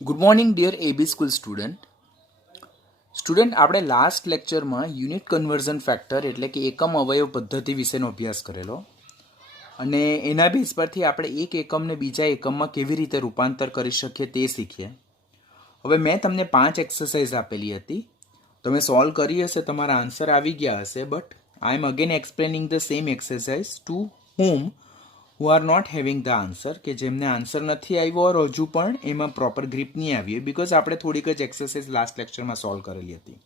Good morning dear AB school student આપણે last લેક્ચરમાં unit conversion factor એટલે કે એકમ અવયવ પદ્ધતિ વિશેનો અભ્યાસ કરેલો અને એના બેઝ પરથી આપણે એક એકમને બીજા એકમમાં કેવી રીતે રૂપાંતર કરી શકીએ તે શીખીએ. હવે મેં તમને 5 એક્સરસાઇઝ આપેલી હતી, તમે સોલ્વ કરી હશે, તમારા આન્સર આવી ગયા હશે, but I am again explaining the same exercise to whom who are not having the answer, કે જેમને આન્સર નથી આવ્યો ઓર હજુ પણ એમાં પ્રોપર ગ્રીપ નહીં આવી, બિકોઝ આપણે થોડીક જ એક્સરસાઇઝ લાસ્ટ લેક્ચરમાં સોલ્વ કરેલી હતી.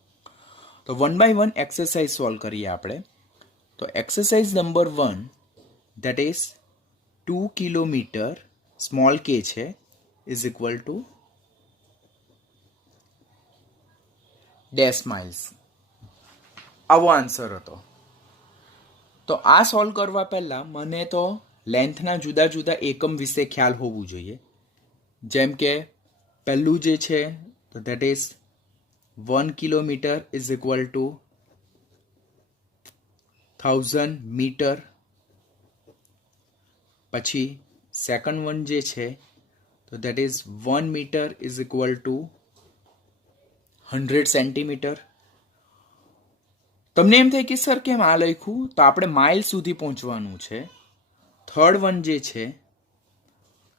તો 1 બાય 1 એક્સરસાઇઝ સોલ્વ કરીએ આપણે. તો exercise number 1, that is 2 kilometre small કે છે is equal to dash miles. આવો આન્સર હતો. તો આ સોલ્વ કરવા પહેલાં મને તો લેન્થના જુદા જુદા એકમ વિશે ખ્યાલ હોવું જોઈએ. જેમ કે પહેલું જે છે તો that is 1 kilometre is equal to 1000 metre. પછી સેકન્ડ વન જે છે તો that is 1 metre is equal to 100 centimetre. તમને એમ થાય કે સર કેમ આ લખ્યું, તો આપણે માઇલ સુધી પહોંચવાનું છે. થર્ડ વન જે છે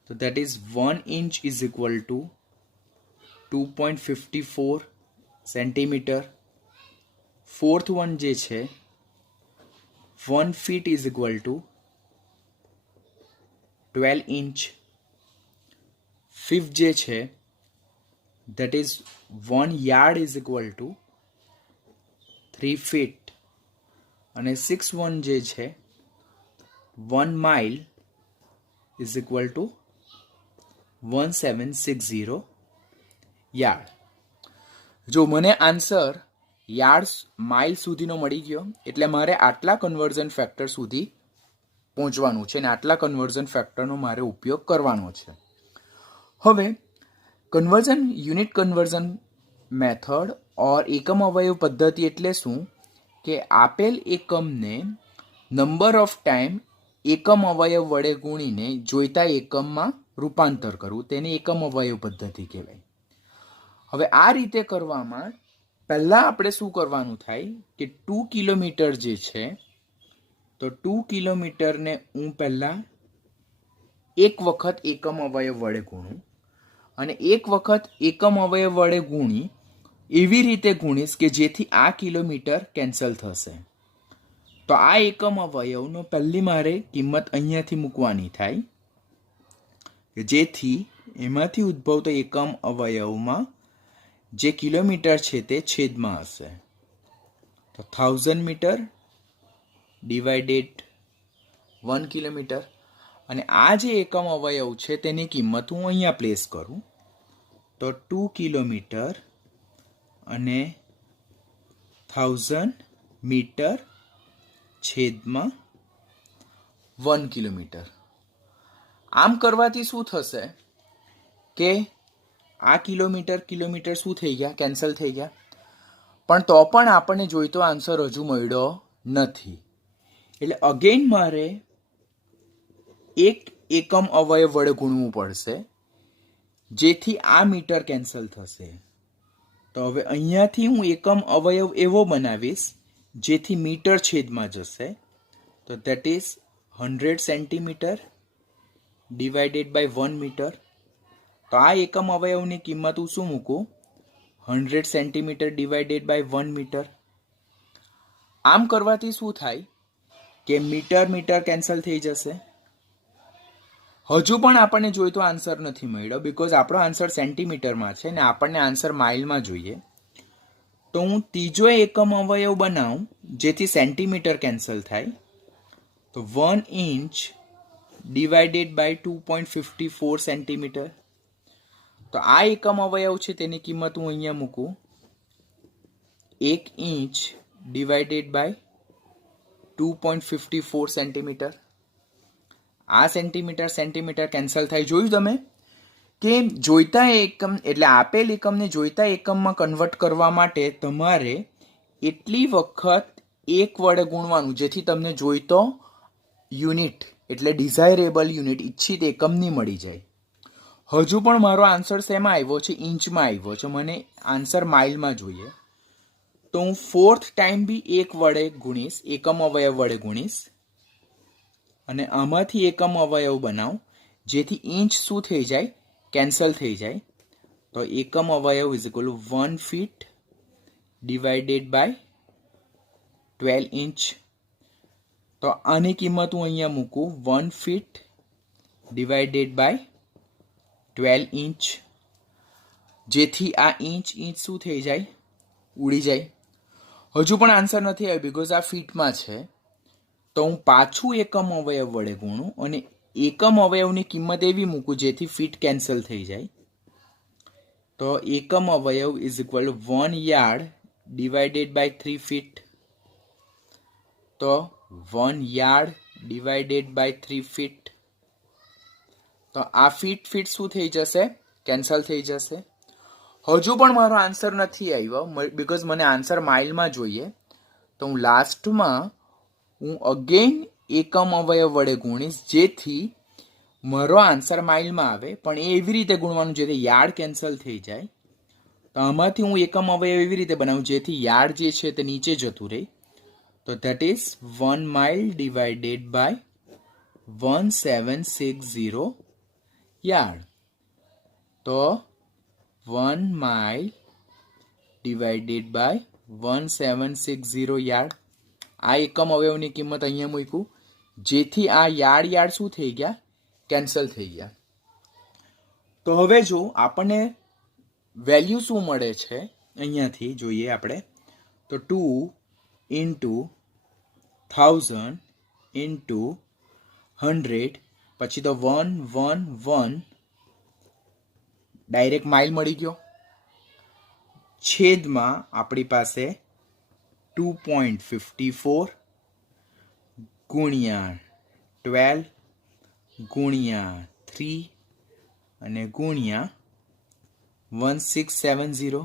તો that is 1 inch is equal to 2.54 centimetre. Fourth one જે છે 1 feet is equal to 12 inch. Fifth જે છે that is 1 yard is equal to 3 feet. અને સિક્સ વન જે છે 1 mile is equal to 1760 yard. જો મને આન્સર યાર્ડ માઇલ સુધીનો મળી ગયો, એટલે મારે આટલા કન્વર્ઝન ફેક્ટર સુધી પહોંચવાનું છે અને આટલા કન્વર્ઝન ફેક્ટરનો મારે ઉપયોગ કરવાનો છે. હવે યુનિટ કન્વર્ઝન મેથડ ઓર એકમ અવયવ પદ્ધતિ એટલે શું કે આપેલ એકમને નંબર ઓફ ટાઈમ એકમ અવયવ વડે ગુણીને જોઈતા એકમમાં રૂપાંતર કરવું, તેને એકમ અવયવ પદ્ધતિ કહેવાય. હવે આ રીતે કરવામાં પહેલાં આપણે શું કરવાનું થાય કે 2 કિલોમીટર જે છે તો 2 કિલોમીટરને હું પહેલાં એક વખત એકમ અવયવ વડે ગુણું અને એક વખત એકમ અવયવ વડે ગુણી એવી રીતે ગુણીશ કે જેથી આ કિલોમીટર કેન્સલ થશે. તો આ એકમ અવયવનો પહેલી મારે કિંમત અહીંયાથી મૂકવાની થાય કે જેથી એમાંથી ઉદ્ભવતો એકમ અવયવમાં જે કિલોમીટર છે તે છેદમાં હશે. તો 1000 મીટર ડિવાઇડેડ 1 કિલોમીટર. અને આ જે એકમ અવયવ છે તેની કિંમત હું અહીંયા પ્લેસ કરું તો 2 કિલોમીટર અને 1000 મીટર છેદમાં 1 કિલોમીટર. આમ કરવાથી શું થશે કે આ કિલોમીટર શું થઈ ગયા, કેન્સલ થઈ ગયા. પણ તો પણ આપણને જોઈતો આન્સર હજુ મળ્યો નથી. એટલે અગેન મારે એક એકમ અવયવ વડે ગુણવું પડશે જેથી આ મીટર કેન્સલ થશે. તો હવે અહીંયાથી હું એકમ અવયવ એવો બનાવીશ જેથી મીટર છેદમાં જશે. તો that is 100 centimetre divided by 1 metre. તો આ એકમ અવયવની કિંમત હું શું મૂકું, 100 સેન્ટીમીટર ડિવાઇડેડ બાય 1 મીટર. આમ કરવાથી શું થાય કે મીટર કેન્સલ થઈ જશે. હજુ પણ આપણને જોઈતો આન્સર નથી મળ્યો, બિકોઝ આપણો આન્સર સેન્ટીમીટરમાં છે ને આપણને આન્સર માઇલમાં જોઈએ. તો હું ત્રીજો એકમ અવયવ બનાવું જેથી સેન્ટીમીટર કેન્સલ થાય. તો 1 ઇંચ ડિવાઇડેડ બાય 2.54 સેન્ટીમીટર. તો આ એકમ અવયવ છે તેની કિંમત હું અહીંયા મૂકું 1 ઇંચ ડિવાઇડેડ બાય 2.54 સેન્ટીમીટર. આ સેન્ટીમીટર કેન્સલ થાય. જોયું તમે કે જોઈતા એકમ એટલે આપેલ એકમને જોઈતા એકમમાં કન્વર્ટ કરવા માટે તમારે એટલી વખત એક વડે ગુણવાનું જેથી તમને જોઈતો યુનિટ એટલે ડિઝાયરેબલ યુનિટ ઈચ્છિત એકમની મળી જાય. હજુ પણ મારો આન્સર શેમાં આવ્યો છે? ઇંચમાં આવ્યો છે. મને આન્સર માઇલમાં જોઈએ. તો હું 4th ટાઈમ બી 1 વડે ગુણીશ, એકમ અવયવ વડે ગુણીશ અને આમાંથી એકમ અવયવ બનાવું, જેથી ઇંચ શું થઈ જાય? કેન્સલ થઈ જાય. તો એકમ અવયવ is equal to 1 feet divided by 12 inch. તો આની કિંમત હું અહીંયા મૂકું, 1 ફીટ ડિવાઇડેડ બાય 12 ઇંચ, જેથી આ ઇંચ શું થઈ જાય? ઉડી જાય. હજુ પણ આન્સર નથી આવ્યો બિકોઝ આ ફીટમાં છે. તો હું પાછું એકમ અવયવ વડે ગુણું અને એકમ અવયવની કિંમત એવી મૂકું જેથી ફીટ કેન્સલ થઈ જાય. તો એકમ અવયવ is equal to 1 yard divided by 3 feet. તો 1 યાર્ડ ડિવાઇડેડ બાય 3 ફીટ. તો આ ફીટ શું થઈ જશે? કેન્સલ થઈ જશે. હજુ પણ મારો આન્સર નથી આવ્યો બિકોઝ મને આન્સર માઇલમાં જોઈએ. તો હું લાસ્ટમાં અગેન એકમ અવયવ વડે ગુણીશ, જેથી મારો આન્સર માઇલમાં આવે. પણ એ એવી રીતે ગુણવાનું જેથી યાર્ડ કેન્સલ થઈ જાય. તો આમાંથી હું એકમ અવયવ એવી રીતે બનાવું જેથી યાર્ડ જે છે તે નીચે જતું રહે. તો that is 1 mile divided by 1760 yard. તો 1 માઇલ ડિવાઇડેડ બાય 1760 યાર્ડ. આ એકમ અવયવની કિંમત અહીંયા મૂક્યું, જેથી આ યાર્ડ શું થઈ ગયા? કેન્સલ થઈ ગયા. તો હવે જો આપણને વેલ્યુ શું મળે છે અહીંયાથી જોઈએ આપણે, તો 2 ઇન્ટુ 1000 ઇન્ટુ 100, પછી તો 111 ડાયરેક્ટ માઇલ મળી ગયો. છેદમાં આપણી પાસે 2.54 ગુણ્યા 12 ગુણ્યા 3 અને ગુણ્યા 1670,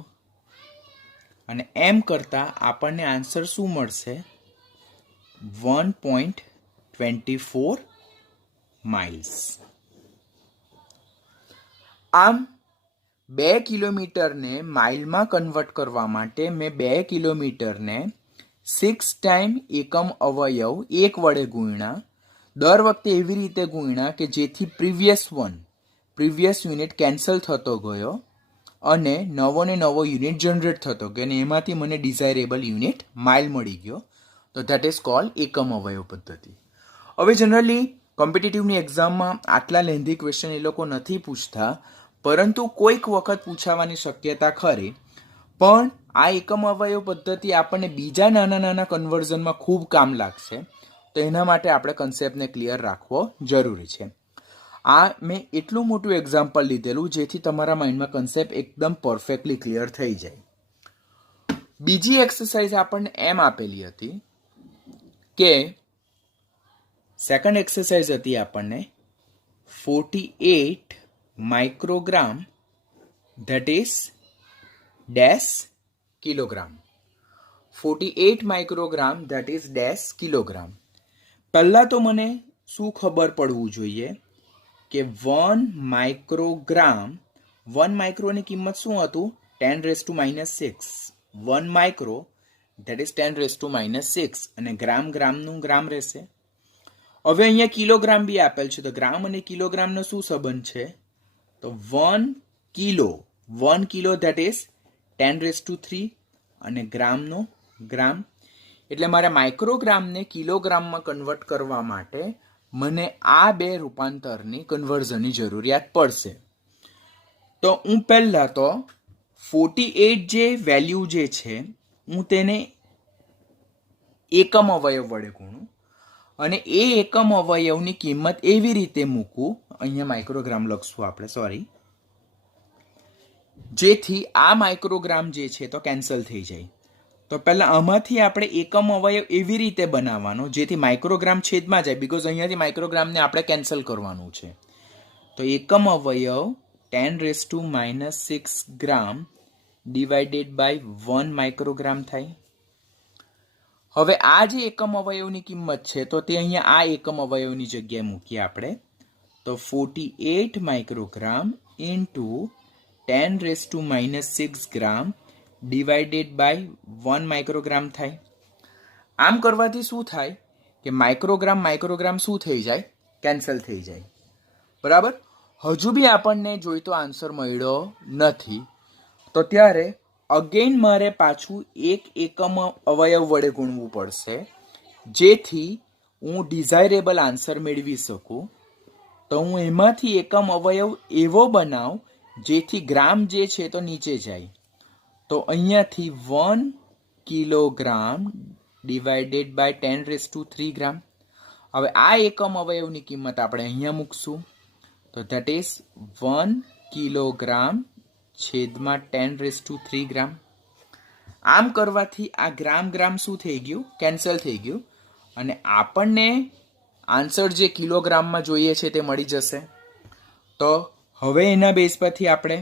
અને એમ કરતાં આપણને આન્સર શું મળશે? 1.24 માઇલ્સ. આમ 2 કિલોમીટરને માઇલમાં કન્વર્ટ કરવા માટે મેં 2 કિલોમીટરને 6 ટાઈમ એકમ અવયવ 1 વડે ગુણ્યા. દર વખતે એવી રીતે ગુણ્યા કે જેથી પ્રીવિયસ યુનિટ કેન્સલ થતો ગયો અને નવો યુનિટ જનરેટ થતો ગયો, અને એમાંથી મને ડિઝાયરેબલ યુનિટ માઇલ મળી ગયો. તો ધેટ ઇઝ કોલ્ડ એકમ અવયવ પદ્ધતિ. હવે જનરલી કોમ્પિટિટિવની એક્ઝામમાં આટલા લેન્ધી ક્વેશ્ચન એ લોકો નથી પૂછતા, પરંતુ કોઈક વખત પૂછાવાની શક્યતા ખરી. પણ આ એકમ અવયવ પદ્ધતિ આપણને બીજા નાના કન્વર્ઝનમાં ખૂબ કામ લાગશે. તો એના માટે આપણે કન્સેપ્ટને ક્લિયર રાખવો જરૂરી છે. આ મેં એટલું મોટું એક્ઝામ્પલ લીધેલું જેથી તમારા માઇન્ડમાં કન્સેપ્ટ એકદમ પરફેક્ટલી ક્લિયર થઈ જાય. બીજી એક્સરસાઇઝ આપણને એમ આપેલી હતી કે સેકન્ડ એક્સરસાઇઝ હતી આપણને 48 microgram that is dash kilogram. 48 microgram that is dash kilogram. પહેલાં તો મને શું ખબર પડવું જોઈએ કે 1 માઇક્રોની કિંમત શું હતું? 10⁻⁻6. 1 માઇક્રો ધેટ ઇઝ 10⁻⁻6 અને ગ્રામનું ગ્રામ રહેશે. હવે અહીંયા કિલોગ્રામ બી આપેલ છે, તો ગ્રામ અને કિલોગ્રામનો શું સંબંધ છે? તો 1 કિલો ધેટ ઇઝ 10⁻³ અને ગ્રામનો ગ્રામ. એટલે મારે માઇક્રોગ્રામને કિલોગ્રામમાં કન્વર્ટ કરવા માટે મને આ બે રૂપાંતરની કન્વર્ઝનની જરૂરિયાત પડશે. તો હું પહેલાં તો 48 જે વેલ્યુ જે છે હું તેને એકમ અવયવ વડે ગુણું અને એ એકમ અવયવની કિંમત એવી રીતે મૂકું, અહીંયા માઇક્રોગ્રામ લખશું આપણે, સોરી, જેથી આ માઇક્રોગ્રામ જે છે તો કેન્સલ થઈ જાય. તો પહેલાં આમાંથી આપણે એકમ અવયવ એવી રીતે બનાવવાનો જેથી માઇક્રોગ્રામ છેદમાં જાય, બિકોઝ અહીંયાથી માઇક્રોગ્રામને આપણે કેન્સલ કરવાનું છે. તો એકમ અવયવ 10⁻⁻6 ગ્રામ ડિવાઇડેડ બાય 1 માઇક્રોગ્રામ થાય. હવે આ જે એકમ અવયવની કિંમત છે તો તે અહીંયા આ એકમ અવયવની જગ્યાએ મૂકીએ આપણે. તો 48 microgram into 10⁻⁻6 gram divided by 1 microgram થાય. આમ કરવાથી શું થાય કે માઇક્રોગ્રામ શું થઈ જાય? કેન્સલ થઈ જાય. બરાબર. હજુ બી આપણને જોઈતો આન્સર મળ્યો નથી, તો ત્યારે અગેન મારે પાછું એક એકમ અવયવ વડે ગુણવું પડશે, જેથી હું ડિઝાયરેબલ આન્સર મેળવી શકું. તો હું એમાંથી એકમ અવયવ એવો બનાવું જેથી ગ્રામ જે છે તો નીચે જાય. તો અહીંયાથી 1 કિલોગ્રામ ડિવાઇડેડ બાય 10⁻³ ગ્રામ. હવે આ એકમ અવયવની કિંમત આપણે અહીંયા મૂકશું. તો ધેટ ઇઝ 1 કિલોગ્રામ છેદમાં 10⁻³ ગ્રામ. આમ કરવાથી આ ગ્રામ શું થઈ ગયું? કેન્સલ થઈ ગયું. અને આપણને આન્સર જે કિલોગ્રામમાં જોઈએ છે તે મળી જશે. તો હવે એના બેઝ પરથી આપણે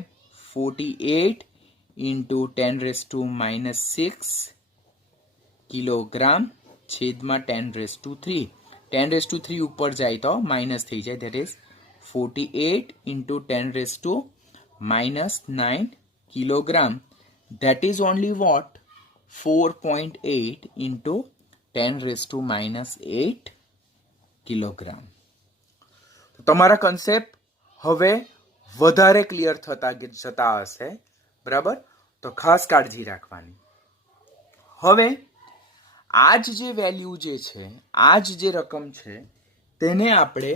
48 ઇન્ટુ 10⁻⁻6 કિલોગ્રામ છેદમાં 10⁻³ 10⁻³ ઉપર જાય તો માઇનસ થઈ જાય. That is 48 into 10⁻⁻9 kilogram. That is only what? 4.8 into 10⁻⁻8 kilogram. તમારા કન્સેપ્ટ હવે વધારે ક્લિયર જતા હશે. બરાબર. તો ખાસ કાળજી રાખવાની. હવે આ જ જે વેલ્યુ જે છે, આ જ જે રકમ છે, તેને આપણે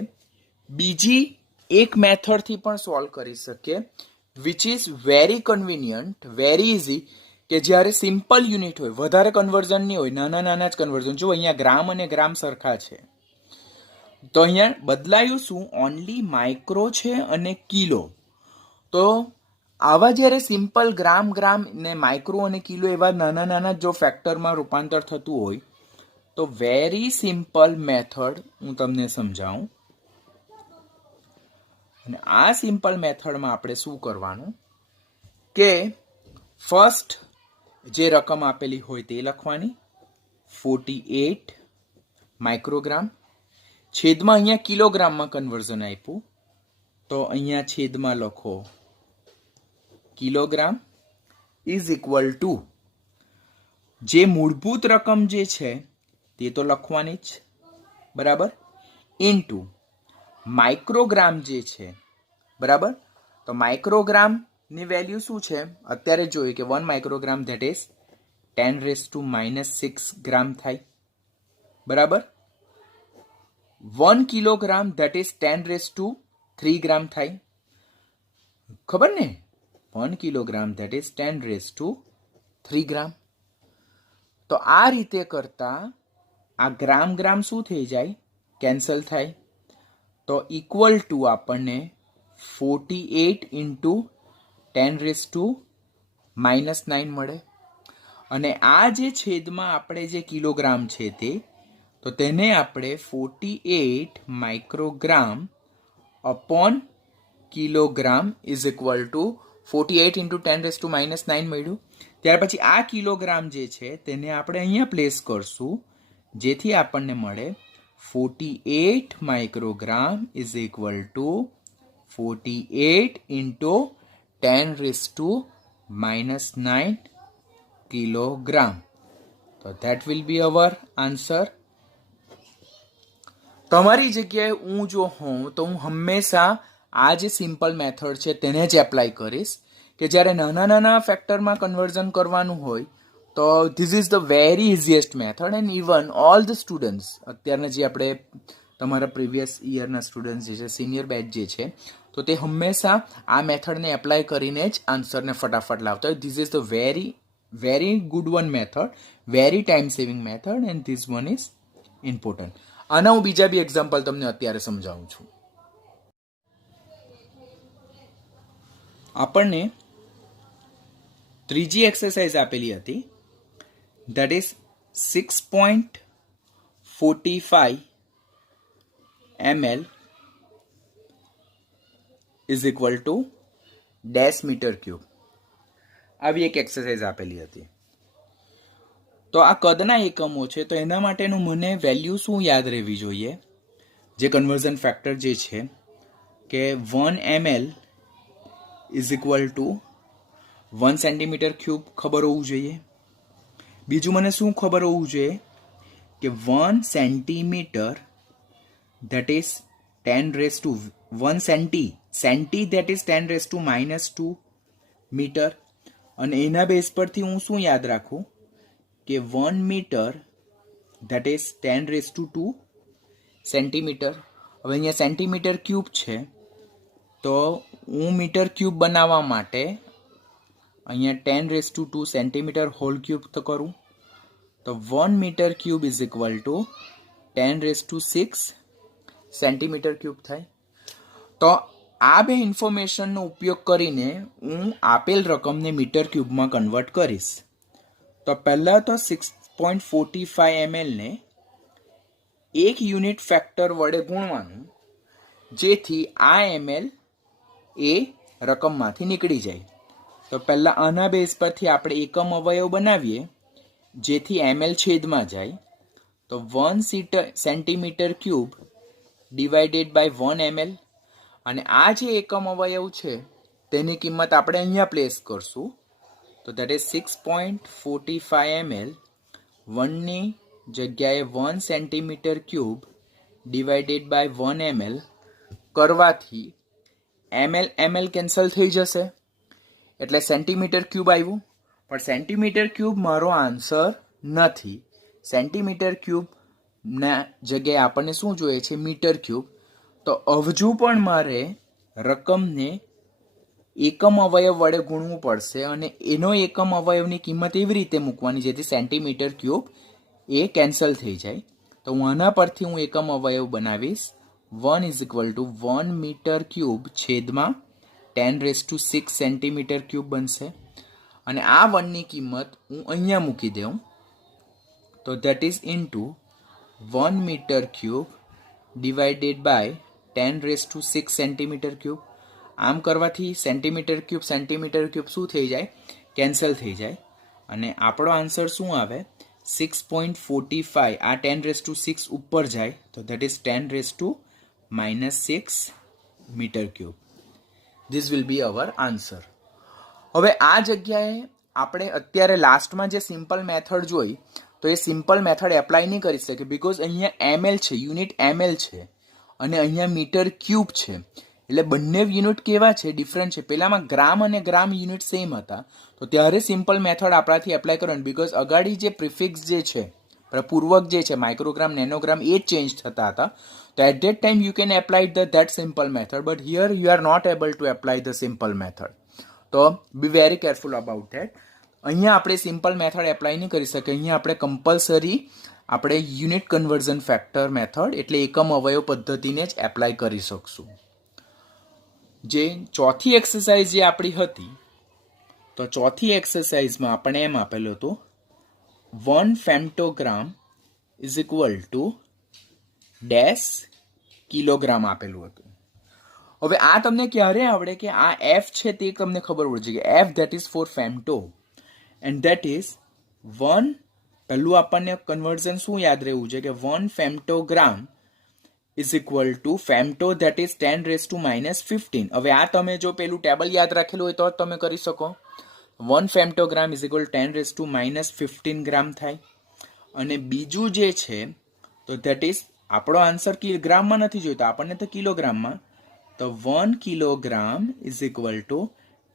બીજી એક મેથડથી પણ સોલ્વ કરી શકીએ, which is very convenient, very easy. કે જ્યારે સિમ્પલ યુનિટ હોય, વધારે કન્વર્ઝન નહીં હોય, નાના જ કન્વર્ઝન. જો અહીંયા ગ્રામ અને ગ્રામ સરખા છે, તો અહીંયા બદલાયું શું? ઓનલી માઇક્રો છે અને કિલો. તો આવા જ્યારે સિમ્પલ ગ્રામ ને માઇક્રો અને કિલો એવા નાના જો ફેક્ટરમાં રૂપાંતર થતું હોય, તો વેરી સિમ્પલ મેથડ હું તમને સમજાવું. અને આ સિમ્પલ મેથડમાં આપણે શું કરવાનું કે ફર્સ્ટ જે રકમ આપેલી હોય તે લખવાની, 48 માઇક્રોગ્રામ, છેદમાં અહીંયા કિલોગ્રામમાં કન્વર્ઝન આપ્યું, તો અહીંયા છેદમાં લખો કિલોગ્રામ ઇઝ ઇક્વલ ટુ જે મૂળભૂત રકમ જે છે તે તો લખવાની જ, બરાબર, ઇન્ટુ માઇક્રોગ્રામ જે છે. બરાબર. તો માઇક્રોગ્રામની વેલ્યુ શું છે? અત્યારે જોઈએ કે 1 માઇક્રોગ્રામ ધેટ ઇઝ 10⁻⁻6 ગ્રામ થાય. બરાબર. 1 કિલોગ્રામ ધેટ ઇઝ 10⁻³ ગ્રામ થાય. ખબર ને? 1 કિલોગ્રામ ધેટ ઇઝ 10⁻³ ગ્રામ. તો આ રીતે કરતા આ ગ્રામ શું થઈ જાય? કેન્સલ થાય. તો ઇક્વલ ટુ આપણને 48 ઇન્ટુ 10⁻⁻9 મળે. અને આ જે છેદમાં આપણે જે કિલોગ્રામ છે તે, તો તેને આપણે 48 microgram upon kilogram is equal to 48 into 10⁻⁻9 મળ્યું. ત્યાર પછી આ કિલોગ્રામ જે છે તેને આપણે અહીંયા પ્લેસ કરશું, જેથી આપણને મળે 48 microgram is equal to 48 into 10⁻⁻9 kilogram. તો that will be our answer. તમારી જગ્યાએ હું જો હોઉં તો હું હંમેશા આ જે સિમ્પલ મેથડ છે તેને જ એપ્લાય કરીશ, કે જ્યારે નાના ફેક્ટરમાં કન્વર્ઝન કરવાનું હોય તો this is the very easiest method. And even all the students, અત્યારના જે આપણે તમારા પ્રીવિયસ યરના સ્ટુડન્ટ્સ જે છે, સિનિયર બેચ જે છે, તો તે હંમેશા આ મેથડને એપ્લાય કરીને જ આન્સરને ફટાફટ લાવતા હોય. This is the very good one method, very time saving method, and this one is important. આના હું બીજા બી એક્ઝામ્પલ તમને અત્યારે સમજાવું છું. આપણને ત્રીજી એક્સરસાઇઝ આપેલી હતી, that is 6.45 ml is equal to decimetre cube. આવી એક એક્સરસાઇઝ આપેલી હતી. તો આ કદના એકમો છે, તો એના માટેનું મને વેલ્યુ શું યાદ રહેવી જોઈએ? જે કન્વર્ઝન ફેક્ટર જે છે કે 1 ml is equal to 1 centimetre cube ખબર હોવું જોઈએ. બીજું મને શું ખબર હોવું જોઈએ કે 1 centimetre that is 10 raised to 1 centi that is 10 raised to -2 metre. અને એના બેઝ પરથી હું શું યાદ રાખું કે 1 metre that is 10 raised to 2 centimetre. હવે અહીંયા સેન્ટીમીટર ક્યુબ છે તો હું મીટર ક્યુબ બનાવવા માટે અહીંયા 10 raised to 2 centimetre whole cube તો કરું તો 1 metre cube is equal to 10 raised to 6 centimetre cube થાય. તો આ બે ઇન્ફોર્મેશનનો ઉપયોગ કરીને હું આપેલ રકમને મીટર ક્યુબમાં કન્વર્ટ કરીશ. તો પહેલાં તો 6.45 ml ને એક યુનિટ ફેક્ટર વડે ગુણવાનું જેથી આ ml એ રકમમાંથી નીકળી જાય. તો પહેલાં આના બેઝ પરથી આપણે એકમ અવયવ બનાવીએ જેથી ml છેદમાં જાય. તો 1 centimetre cube divided by 1 ml. અને આ જે એકમ અવયવ છે તેની કિંમત આપણે અહીંયા પ્લેસ કરશું. તો દેટ ઇઝ 6.45 ml 1ની જગ્યાએ 1 centimetre cube divided by 1 ml કરવાથી ml કેન્સલ થઈ જશે એટલે સેન્ટીમીટર ક્યુબ આવ્યું. પણ સેન્ટીમીટર ક્યુબ મારો આન્સર નથી. સેન્ટીમીટર ક્યુબના જગ્યાએ આપણને શું જોઈએ છે મીટર ક્યુબ. તો હજુ પણ મારે રકમને એકમ અવયવ વડે ગુણવું પડશે અને એનો એકમ અવયવની કિંમત એવી રીતે મૂકવાની જેથી સેન્ટીમીટર ક્યુબ એ કેન્સલ થઈ જાય. તો હું આના પરથી હું એકમ અવયવ બનાવીશ 1 is equal to 1 metre cube છેદમાં 10 raised to 6 સેન્ટીમીટર ક્યુબ બનશે. અને આ 1ની કિંમત હું અહીંયા મૂકી દઉં તો that is into 1 metre cube divided by 10 raised to 6 centimetre cube. આમ કરવાથી સેન્ટીમીટર ક્યુબ શું થઈ જાય કેન્સલ થઈ જાય અને આપણો આન્સર શું આવે 6.45. આ 10 raised to 6 ઉપર જાય તો that is 10 raised to -6 metre cube. This will be our answer. હવે આ જગ્યાએ આપણે અત્યારે લાસ્ટમાં જે સિમ્પલ મેથડ જોઈ તો એ સિમ્પલ મેથડ એપ્લાય નહીં કરી શકે બીકોઝ અહીંયા ml છે યુનિટ ml છે અને અહીંયા મીટર ક્યુબ છે એટલે બંને યુનિટ કેવા છે ડિફરન્ટ છે. પહેલામાં ગ્રામ અને ગ્રામ યુનિટ સેમ હતા તો ત્યારે સિમ્પલ મેથડ આપણાથી એપ્લાય કરવાની બીકોઝ અગાડી જે પ્રિફિક્સ જે છે પૂર્વક જે છે માઇક્રોગ્રામ નેનોગ્રામ એ જ ચેન્જ થતા હતા. તો at that time you can apply that simple method but here you are not able to apply the simple method. તો be very careful about that. અહીંયા આપણે સિમ્પલ મેથડ એપ્લાય નહીં કરી શકીએ. અહીંયા આપણે કમ્પલસરી આપણે યુનિટ કન્વર્ઝન ફેક્ટર મેથડ એટલે એકમ અવયવ પદ્ધતિને જ એપ્લાય કરી શકશું. જે ચોથી એક્સરસાઇઝ જે આપણી હતી તો ચોથી એક્સરસાઇઝમાં આપણે એમ આપેલું હતું 1 femtogram is equal to dash kilogram આપેલું હતું. હવે આ તમને ક્યારે આવડે કે આ એફ છે તે તમને ખબર પડશે કે F that is for femto and that is 1 પહેલું આપણને કન્વર્ઝન શું યાદ રહેવું છે કે 1 femtogram is equal to femto that is 10 raised to -15. હવે આ તમે જો પેલું ટેબલ યાદ રાખેલું હોય તો જ તમે કરી શકો. 1 femtogram is equal 10 raised to -15 ગ્રામ થાય. અને બીજું જે છે તો ધેટ ઇઝ આપણો આન્સર ગ્રામમાં નથી જોઈતો આપણને તો કિલોગ્રામમાં. તો 1 kilogram is equal to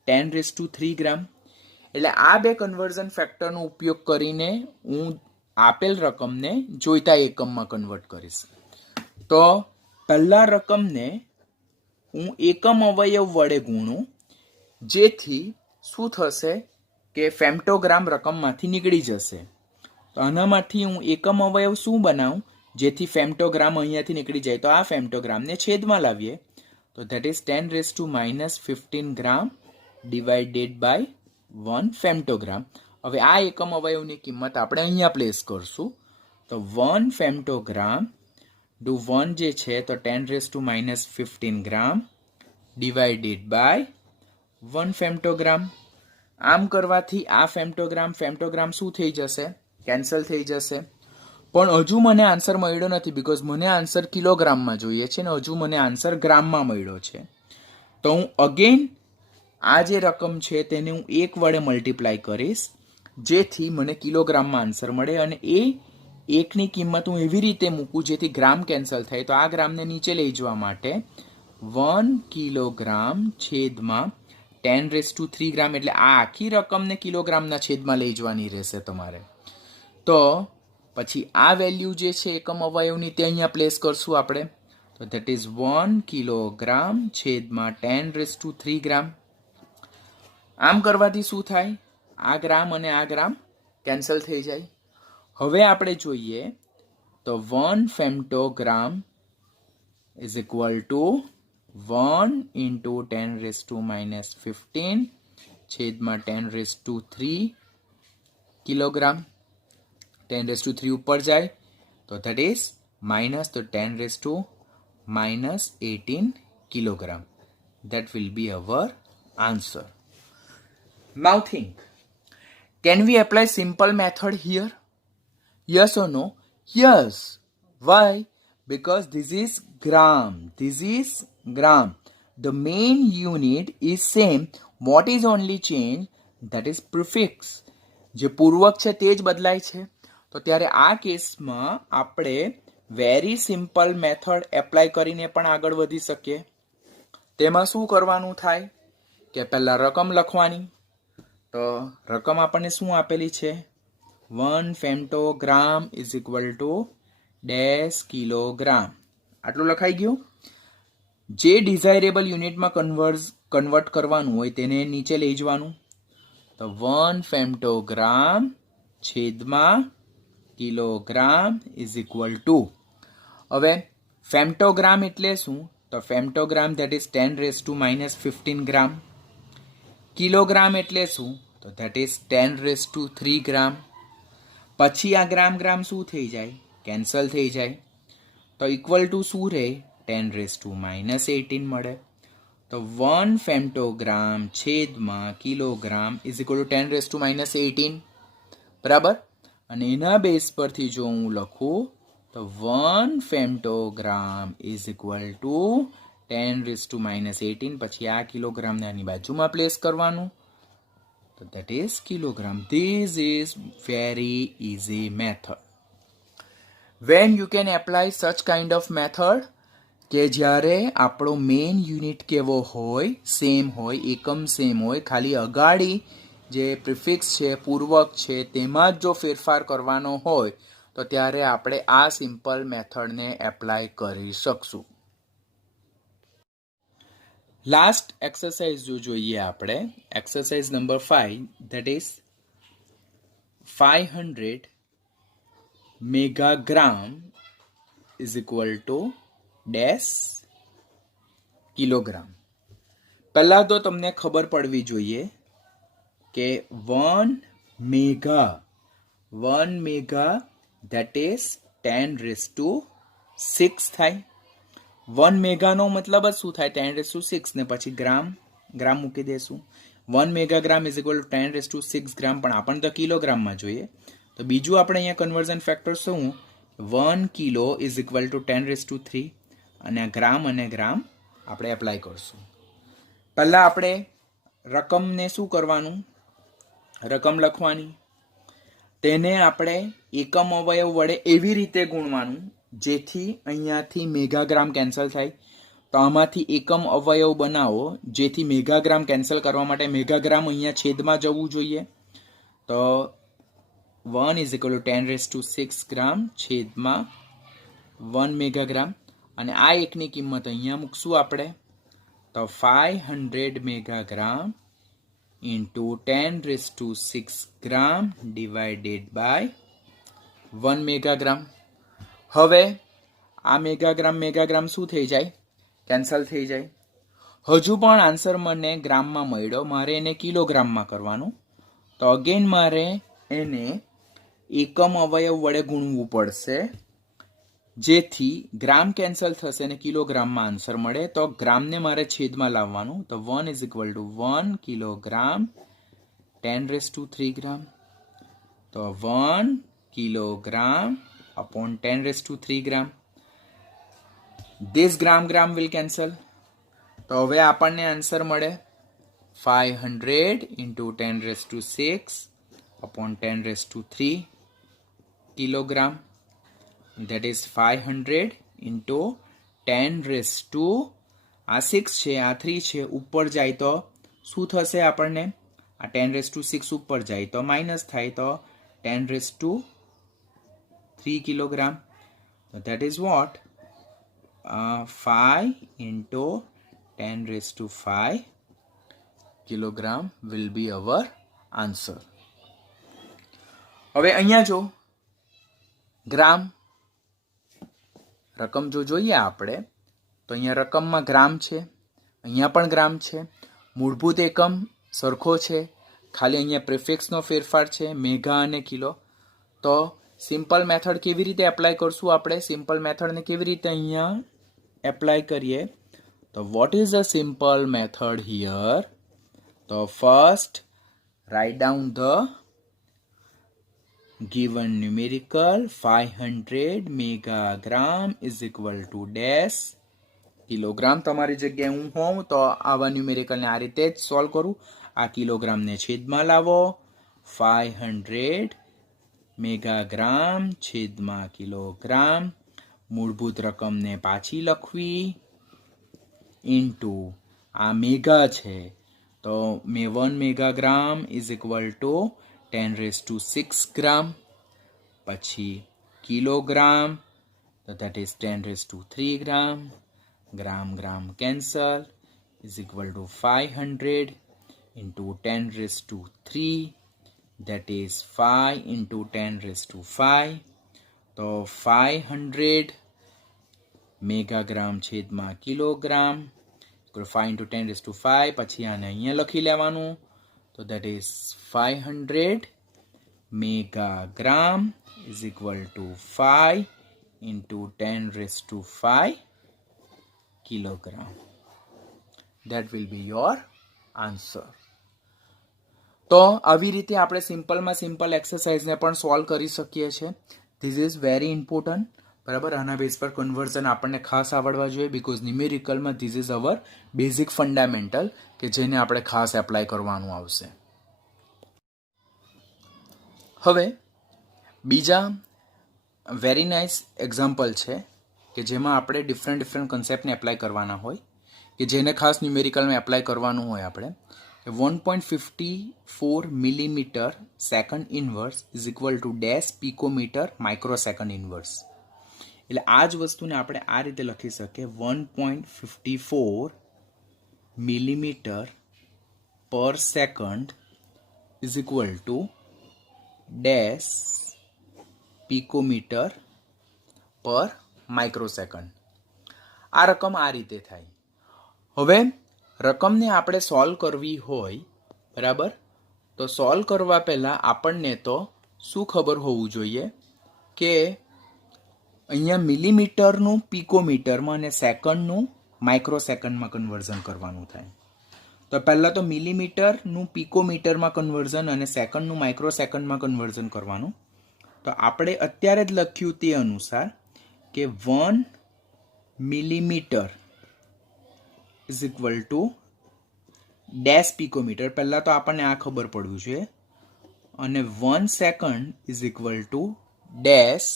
10 raised to 3 ગ્રામ. એટલે આ બે કન્વર્ઝન ફેક્ટરનો ઉપયોગ કરીને હું આપેલ રકમને જોઈતા એકમમાં કન્વર્ટ કરીશ. તો પહેલા રકમને હું એકમ અવયવ વડે ગુણું જેથી શું થશે કે ફેમ્ટોગ્રામ રકમમાંથી નીકળી જશે. તો આનામાંથી હું એકમ અવયવ શું બનાવું જેથી ફેમ્ટોગ્રામ અહીંયાથી નીકળી જાય. તો આ ફેમ્ટોગ્રામને છેદમાં લાવીએ તો that is 10 raised to -15 gram divided by 1 femtogram. હવે આ એકમ અવયવની કિંમત આપણે અહીંયા પ્લેસ કરશું. તો 1 ફેમ્ટોગ્રામ ડુ 1 જે છે તો 10 raised to -15 gram divided by 1 femtogram. આમ કરવાથી આ ફેમ્ટોગ્રામ શું થઈ જશે કેન્સલ થઈ જશે. પણ હજુ મને આન્સર મળ્યો નથી બીકોઝ મને આન્સર કિલોગ્રામમાં જોઈએ છે ને હજુ મને આન્સર ગ્રામમાં મળ્યો છે. તો હું અગેન આ જે રકમ છે તેને હું 1 વડે મલ્ટીપ્લાય કરીશ, જેથી મને કિલોગ્રામમાં આન્સર મળે. અને એ 1ની કિંમત હું એવી રીતે મૂકું જેથી ગ્રામ કેન્સલ થાય. તો આ ગ્રામને નીચે લઈ જવા માટે 1 કિલોગ્રામ છેદમાં 10³ ગ્રામ, એટલે આ આખી રકમને કિલોગ્રામના છેદમાં લઈ જવાની રહેશે તમારે. તો પછી આ વેલ્યુ જે છે એકમ અવયવની તે અહીંયા પ્લેસ કરશું આપણે. તો ધેટ ઇઝ 1 કિલોગ્રામ છેદમાં 10³ ગ્રામ. આમ કરવાથી શું થાય? આ ગ્રામ અને આ ગ્રામ કેન્સલ થઈ જાય. હવે આપણે જોઈએ તો 1 femtogram is equal to 1 into 10⁻⁻15 છેદમાં 10³ કિલોગ્રામ. 10³ ઉપર જાય તો ધેટ ઇઝ માઇનસ, તો 10⁻18 kilogram. That will be our answer. Now think, can we apply simple method here? Yes or no? Yes. Why? Because this is gram. This is gram. The main unit is same. What is only changed? That is prefix. જે પૂર્વક છે તે જ બદલાય છે. તો ત્યારે આ કેસમાં આપણે વેરી સિમ્પલ મેથડ એપ્લાય કરીને પણ આગળ વધી શકીએ. તેમાં શું કરવાનું થાય કે પહેલા રકમ લખવાની. તો રકમ આપણને શું આપેલી છે? 1 femtogram is equal to dash kilogram. આટલું લખાઈ ગયું. જે ડિઝાયરેબલ યુનિટમાં કન્વર્ટ કરવાનું હોય તેને નીચે લઈ જવાનું. તો 1 ફેમ્ટોગ્રામ છેદમાં કિલોગ્રામ ઇઝ ઇક્વલ ટુ, હવે ફેમ્ટોગ્રામ એટલે શું? તો ફેમ્ટોગ્રામ ધેટ ઇઝ 10⁻⁻15 ગ્રામ. કિલોગ્રામ એટલે શું? તો ધેટ ઇઝ 10³ ગ્રામ. પછી આ ગ્રામ ગ્રામ શું થઈ જાય? કેન્સલ થઈ જાય. તો ઇક્વલ ટુ શું રહે? 10⁻18 મળે. તો 1 ફેમ્ટોગ્રામ છેદમાં કિલોગ્રામ ઇઝ ઇક્વલ ટુ 10⁻18. બરાબર. અને એના બેઝ પરથી જો હું લખું તો 1 ફેમ્ટોગ્રામ ઇઝ ઇક્વલ ટુ 10⁻18, પછી આ કિલોગ્રામને આની બાજુમાં પ્લેસ કરવાનું. તો that is kilogram. This is very easy method. When you can apply સચ કાઇન્ડ ઓફ મેથડ કે જ્યારે આપણો મેઇન યુનિટ કેવો હોય? સેમ હોય, એકમ સેમ હોય, ખાલી અગાડી જે પ્રિફિક્સ છે, પૂર્વક છે, તેમાં જ જો ફેરફાર કરવાનો હોય તો ત્યારે આપણે આ સિમ્પલ મેથડને એપ્લાય કરી શકશું. લાસ્ટ એક્સરસાઇઝ જો જોઈએ આપણે, exercise number 5, that is 500 megagram is equal to dash kilogram. પહેલાં તો તમને ખબર પડવી જોઈએ કે 1 મેગા ધેટ ઇઝ 10⁻6 થાય. 1 મેગાનો મતલબ જ શું થાય? 10⁻6 ને પછી ગ્રામ મૂકી દેશું. 1 મેગાગ્રામ ઇઝ ઇક્વલ ટુ 10⁻6 ગ્રામ, પણ આપણને તો કિલોગ્રામમાં જોઈએ. તો બીજું આપણે અહીંયા કન્વર્ઝન ફેક્ટર શું? 1 કિલો ઇઝ ઇક્વલ ટુ 10⁻3, અને આ ગ્રામ આપણે એપ્લાય કરશું. પહેલાં આપણે રકમને શું કરવાનું? રકમ લખવાની. તેને આપણે એકમ અવયવ વડે એવી રીતે ગુણવાનું જેથી અહીંયાથી મેગાગ્રામ કેન્સલ થાય. તો આમાંથી એકમ અવયવ બનાવો જેથી મેગાગ્રામ કેન્સલ કરવા માટે મેગાગ્રામ અહીંયા છેદમાં જવું જોઈએ. તો 1 ઇઝ ઇક્વલ ટુ 10⁻6 ગ્રામ છેદમાં 1 મેગાગ્રામ, અને આ એકની કિંમત અહીંયા મૂકશું આપણે. તો 500 મેગાગ્રામ ઇન્ટુ 10⁻6 ગ્રામ ડિવાઇડેડ બાય 1 મેગાગ્રામ. હવે આ મેગાગ્રામ શું થઈ જાય? કેન્સલ થઈ જાય. હજુ પણ આન્સર મને ગ્રામમાં મળ્યો, મારે એને કિલોગ્રામમાં કરવાનું. તો અગેન મારે એને એકમ અવયવ વડે ગુણવું પડશે જેથી ગ્રામ કેન્સલ થશે અને કિલોગ્રામમાં આન્સર મળે. તો ગ્રામને મારે છેદમાં લાવવાનું. તો 1 ઇઝ ઇક્વલ ટુ 1 કિલોગ્રામ 10⁻3 ગ્રામ. તો 1 kilogram upon 10⁻3 gram. This gram will cancel. તો હવે આપણને આન્સર મળે 500 into 10 raised to 6 upon 10 raised to 3 kilogram. That is 500 into 10 raised to આ 6 છે આ 3 છે ઉપર જાય તો શું થશે આપણને આ 10 raised to 6 ઉપર જાય તો માઇનસ થાય તો 10 raised to 3 kilogram. So that is what 5 into 10 raised to 5 kilogram will be our answer. હવે અહીંયા જો ગ્રામ રકમ જો જોઈએ આપણે તો અહીંયા રકમમાં ગ્રામ છે, અહીંયા પણ ગ્રામ છે, મૂળભૂત એકમ સરખો છે, ખાલી અહીંયા પ્રિફિક્સનો ફેરફાર છે મેગા અને કિલો. તો સિમ્પલ મેથડ કેવી રીતે એપ્લાય કરશું આપણે? સિમ્પલ મેથડને કેવી રીતે અહીંયા એપ્લાય કરીએ? તો what is the simple method here? તો first write down the given numerical 500 megagram is equal to dash kilogram. તમારી જગ્યાએ હું હોઉં તો આવા ન્યુમેરિકલને આ રીતે જ સોલ્વ કરું. આ કિલોગ્રામને છેદમાં લાવો, 500 મેગાગ્રામ છેદમાં કિલોગ્રામ, મૂળભૂત રકમને પાછી લખવી ઇન્ટુ આ મેગા છે તો 1 megagram is equal to 10 raised to 6 gram. પછી કિલોગ્રામ તો that is 10 raised to 3 gram. Gram gram cancel is equal to 500 into 10 raised to 3, that is 5 into 10 raised to 5. તો 500 મેગાગ્રામ છેદમાં કિલોગ્રામ 5 into 10 raised to 5. પછી આને અહીંયા લખી લેવાનું તો that is 500 megagram is equal to 5 into 10 raised to 5 kilogram. That will be your answer. તો આવી રીતે આપણે સિમ્પલમાં સિમ્પલ એક્સરસાઇઝને પણ સોલ્વ કરી શકીએ છીએ. This is very important. બરાબર, આના બેઝ પર કન્વર્ઝન આપણને ખાસ આવડવા જોઈએ બિકોઝ ન્યુમેરિકલમાં this is our basic fundamental કે જેને આપણે ખાસ એપ્લાય કરવાનું આવશે. હવે બીજા વેરી નાઇસ એક્ઝામ્પલ છે કે જેમાં આપણે ડિફરન્ટ કન્સેપ્ટને એપ્લાય કરવાના હોય કે જેને ખાસ ન્યુમેરિકલમાં એપ્લાય કરવાનું હોય આપણે 1.54 millimetre second inverse is equal to dash picometre micro second inverse. એટલે આ જ વસ્તુને આપણે આ રીતે લખી શકીએ 1.54 મિલીમીટર પર second is equal to dash picometre પર માઇક્રોસેકન્ડ. આ રકમ આ રીતે થાય. હવે રકમને આપણે સોલ્વ કરવી હોય બરાબર, તો સોલ્વ કરવા પહેલાં આપણને તો શું ખબર હોવું જોઈએ કે અહીંયા મિલીમીટરનું પિકોમીટરમાં અને સેકન્ડનું માઇક્રોસેકન્ડમાં કન્વર્ઝન કરવાનું થાય. તો પહેલાં તો મિલીમીટરનું પિકોમીટરમાં કન્વર્ઝન અને સેકન્ડનું માઇક્રોસેકન્ડમાં કન્વર્ઝન કરવાનું. તો આપણે અત્યારે જ લખ્યું તે અનુસાર કે 1 millimetre is equal to dash picometre. પહેલાં તો આપણને આ ખબર પડવું જોઈએ અને 1 second is equal to dash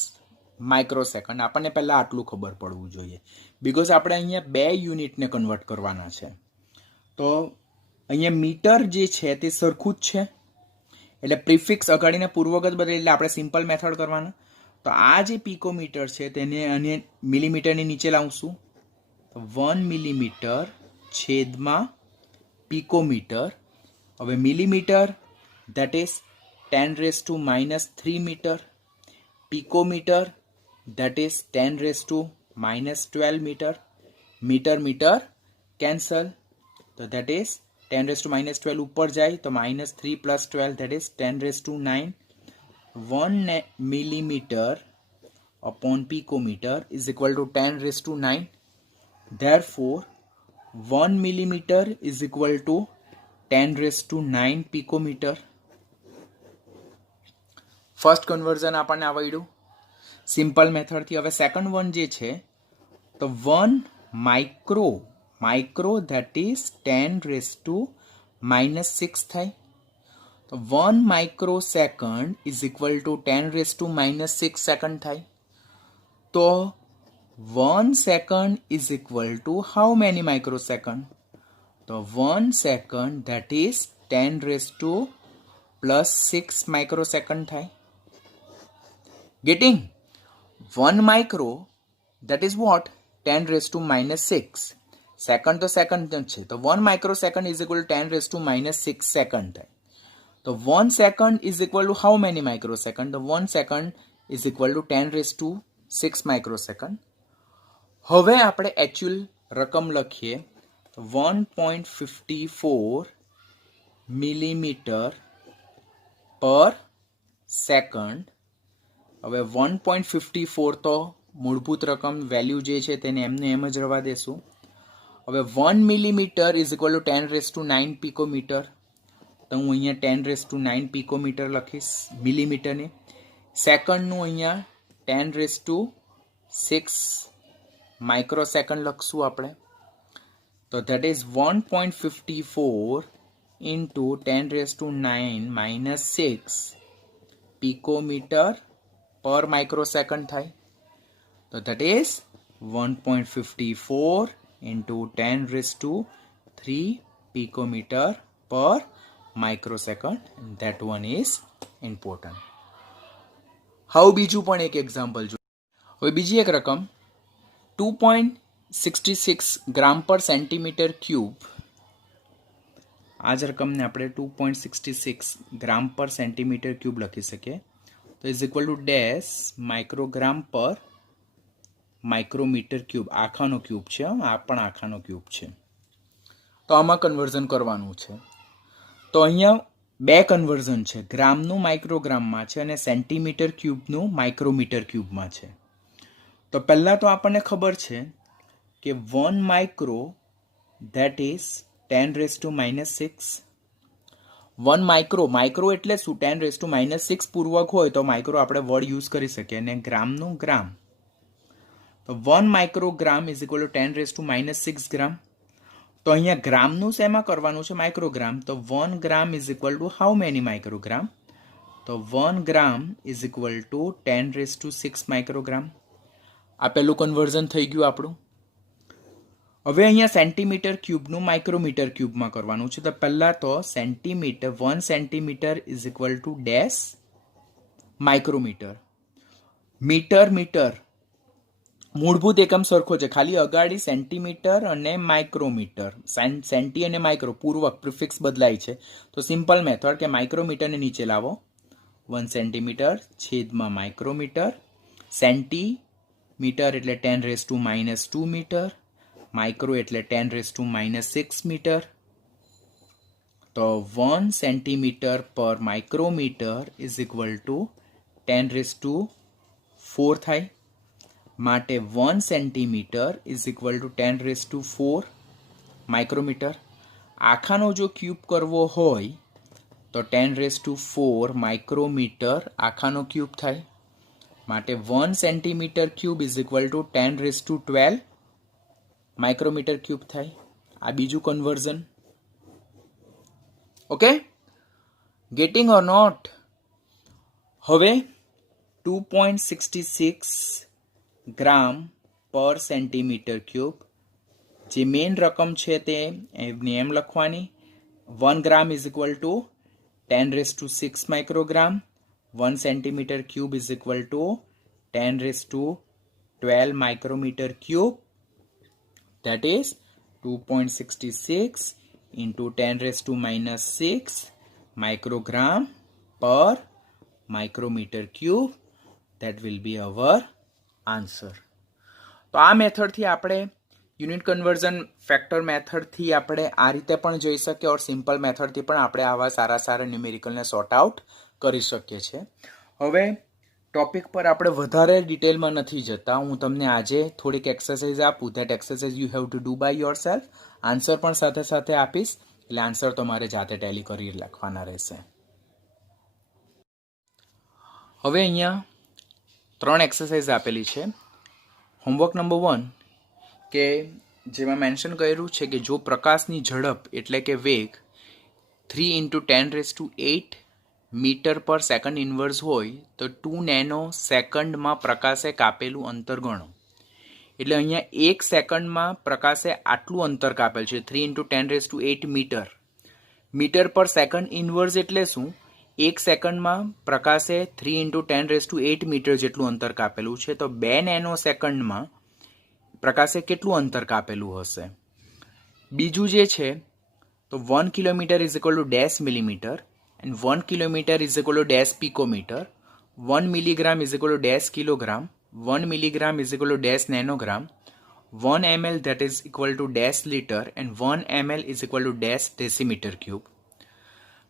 microsecond. આપણને પહેલાં આટલું ખબર પડવું જોઈએ બિકોઝ આપણે અહીંયા 2 યુનિટને કન્વર્ટ કરવાના છે. તો અહીંયા મીટર જે છે તે સરખું જ છે એટલે પ્રિફિક્સ અગાડીને પૂર્વગત બદલે એટલે આપણે સિમ્પલ મેથડ કરવાના. તો આ જે પિકોમીટર છે તેને અને મિલીમીટરની નીચે લાવશું તો 1 મિલીમીટર છેદમાં પિકોમીટર. હવે millimetre that is 10 raised to -3 meter. Picometer that is 10 raised to -12 meter. Meter cancel. So that is 10 raised to -12 ऊपर जाए तो -3 plus 12 that is 10 raised to 9. 1 millimeter upon picometer is equal to 10 raised to 9. Therefore 1 millimeter is equal to 10 raised to 9 picometer. First conversion આપણને આવડ્યું simple મેથડથી. હવે second one જે છે તો 1 micro that is 10 raise to -6 થાય. તો 1 microsecond is equal to 10⁻⁻6 second થાય. તો 1 second is equal to how many microsecond? તો 1 સેકન્ડ ધેટ ઇઝ 10⁻6 માઇક્રોસેકન્ડ થાય. Getting? 1 micro, that is what? 10⁻⁻6. Second તો સેકન્ડ છે, તો 1 microsecond is equal to 10⁻6 second થાય. તો 1 second is equal to how many microsecond? તો 1 second is equal to 10⁻6 microsecond. હવે આપણે એકચ્યુઅલ રકમ લખીએ તો 1.54 મિલીમીટર પર સેકન્ડ. હવે 1.54 તો મૂળભૂત રકમ વેલ્યુ જે છે તેને એમને એમ જ રવા દેશું. હવે 1 millimetre is equal two 10⁹ picometre. તો હું અહીંયા 10⁹ પિકોમીટર લખીશ મિલીમીટરની. સેકન્ડનું અહીંયા 10⁶ માઇક્રોસેકન્ડ લખશું આપણે. તો ધેટ ઇઝ 1.54 ઇન્ટુ 10⁻⁻6 પિકોમીટર પર માઇક્રોસેકન્ડ થાય. તો ધેટ ઇઝ 1.54 ઇન્ટુ 10⁻³ પિકોમીટર પર microsecond. That one is important. હવે બીજું પણ એક એક્ઝામ્પલ જોઈએ. હવે બીજી એક રકમ 2.66 ગ્રામ પર સેન્ટીમીટર ક્યુબ. આ જ રકમને આપણે 2.66 ગ્રામ પર સેન્ટીમીટર ક્યુબ લખી શકીએ. તો is equal to dash microgram પર માઇક્રોમીટર ક્યુબ. આખાનો ક્યુબ છે, આ પણ આખાનો ક્યુબ છે. તો આમાં કન્વર્ઝન કરવાનું છે. તો અહીંયા બે કન્વર્ઝન છે, ગ્રામનું માઇક્રોગ્રામમાં છે અને સેન્ટીમીટર ક્યુબનું માઇક્રોમીટર ક્યુબમાં છે. તો પહેલાં તો આપણને ખબર છે કે 1 માઇક્રો ધેટ ઇઝ 10⁻⁻6. 1 માઇક્રો એટલે શું? 10⁻⁻6 પૂર્વક હોય તો માઇક્રો આપણે વર્ડ યુઝ કરી શકીએ. અને ગ્રામનું ગ્રામ, તો 1 microgram is equal to 10⁻⁻6 gram. તો અહીંયા ગ્રામનું શેમાં કરવાનું છે? માઇક્રોગ્રામ. તો 1 gram is equal to how many microgram? તો 1 gram is equal to 10⁻6 microgram. આ પહેલું કન્વર્ઝન થઈ ગયું આપણું. હવે અહીંયા સેન્ટીમીટર ક્યુબનું માઇક્રોમીટર ક્યુબમાં કરવાનું છે. તો પહેલાં તો centimetre 1 centimetre is equal to dash micrometre. Metre મૂળભૂત એકમ સરખો છે, ખાલી અગાડી સેન્ટીમીટર અને માઇક્રોમીટર, સેન્ટી અને માઇક્રો પૂર્વક પ્રિફિક્સ બદલાય છે. તો સિમ્પલ મેથડ કે માઇક્રોમીટરને નીચે લાવો. 1 સેન્ટીમીટર છેદમાં માઇક્રોમીટર. સેન્ટીમીટર એટલે 10⁻² મીટર. માઇક્રો એટલે 10⁻6 મીટર. તો 1 સેન્ટીમીટર પર માઇક્રોમીટર ઇઝ ઇક્વલ ટુ 10⁴ થાય. માટે 1 centimetre is equal to 10⁴ micrometre. આખાનો જો ક્યુબ કરવો હોય તો 10⁴ માઇક્રોમીટર આખાનો ક્યુબ થાય. માટે 1 centimetre cube is equal to 10⁻12 micrometre cube થાય. આ બીજું conversion. Okay, getting or not? હવે 2.66 ગ્રામ પર સેન્ટીમીટર ક્યુબ, જે મેઇન રકમ છે તે એમની એમ લખવાની. 1 gram is equal to 10⁻6 microgram. 1 centimetre cube is equal to 10⁻12 micrometre cube. That is 2.66 into 10⁻⁻6 microgram per micrometer cube. That will be our answer. તો આ મેથડથી આપણે યુનિટ કન્વર્ઝન ફેક્ટર મેથડથી આપણે આ રીતે પણ જોઈ શકીએ, ઓર સિમ્પલ મેથડથી પણ આપણે આવા સારા ન્યુમેરિકલને સોર્ટ આઉટ કરી શકીએ છીએ. હવે ટોપિક પર આપણે વધારે ડિટેલમાં નથી જતા. હું તમને આજે થોડીક એક્સરસાઇઝ આપું. That exercise you have to do by yourself. Answer પણ સાથે સાથે આપીશ, એટલે આન્સર તમારે જાતે ટેલી કરી લખવાના રહેશે. હવે અહીંયા 3 એક્સરસાઇઝ આપેલી છે. હોમવર્ક નંબર 1 કે જેમાં મેન્શન કર્યું છે કે જો પ્રકાશની ઝડપ એટલે કે વેગ 3 × 10⁸ મીટર પર સેકન્ડ ઇન્વર્સ હોય તો 2 નેનો સેકન્ડમાં પ્રકાશે કાપેલું અંતર ગણો. એટલે અહીંયા 1 સેકન્ડમાં પ્રકાશે આટલું અંતર કાપેલ છે 3 × 10⁸ મીટર. મીટર પર સેકન્ડ ઇન્વર્સ એટલે શું? 1 સેકન્ડમાં પ્રકાશે 3 × 10⁸ મીટર જેટલું અંતર કાપેલું છે. તો 2 નેનો સેકન્ડમાં પ્રકાશે કેટલું અંતર કાપેલું હશે? બીજું જે છે તો 1 kilometre is equal to dash millimetre and 1 kilometre is equal to dash picometre. 1 milligram is equal to dash kilogram. 1 milligram is equal to dash nanogram. 1 ml that is equal to dash liter and 1 ml is equal to dash decimeter cube.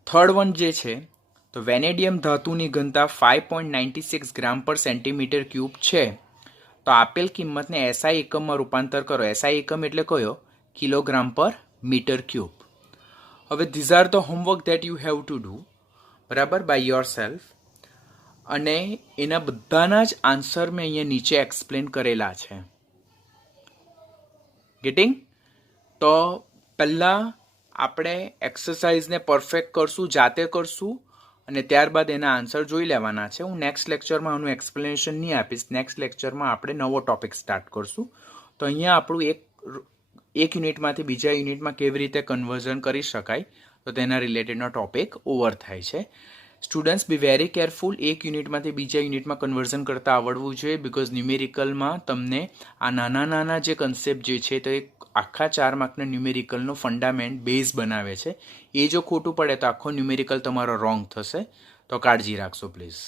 Third one જે છે તો vanadium ધાતુની ઘનતા 5.96 ગ્રામ પર centimetre cube છે. તો આપેલ કિંમતને એસઆઈ એકમમાં રૂપાંતર કરો. એસઆઈ એકમ એટલે કયો? કિલોગ્રામ પર મીટર ક્યુબ. હવે these are the homework that you have to do, બરાબર, બાય યોર સેલ્ફ. અને એના બધાના જ આન્સર મેં અહીંયા નીચે એક્સપ્લેન કરેલા છે. ગેટિંગ? તો પહેલાં આપણે એક્સરસાઇઝને પરફેક્ટ કરશું, જાતે કરશું, અને ત્યારબાદ એના આન્સર જોઈ લેવાના છે. હું નેક્સ્ટ લેક્ચરમાં આનું એક્સપ્લેનેશન નહીં આપીશ. નેક્સ્ટ લેક્ચરમાં આપણે નવો ટોપિક સ્ટાર્ટ કરશું. તો અહીંયા આપણું એક યુનિટમાંથી બીજા યુનિટમાં કેવી રીતે કન્વર્ઝન કરી શકાય તો તેના રિલેટેડનો ટોપિક ઓવર થાય છે. સ્ટુડન્ટ્સ બી વેરી કેરફુલ. એક યુનિટમાંથી બીજા યુનિટમાં કન્વર્ઝન કરતાં આવડવું જોઈએ, બિકોઝ ન્યુમેરિકલમાં તમને આ નાના નાના જે કન્સેપ્ટ જે છે તો એક આખા 4 માર્કના ન્યુમેરિકલનો ફંડામેન્ટ બેઝ બનાવે છે. એ જો ખોટું પડે તો આખો ન્યુમેરિકલ તમારો રોંગ થશે. તો કાળજી રાખશો પ્લીઝ.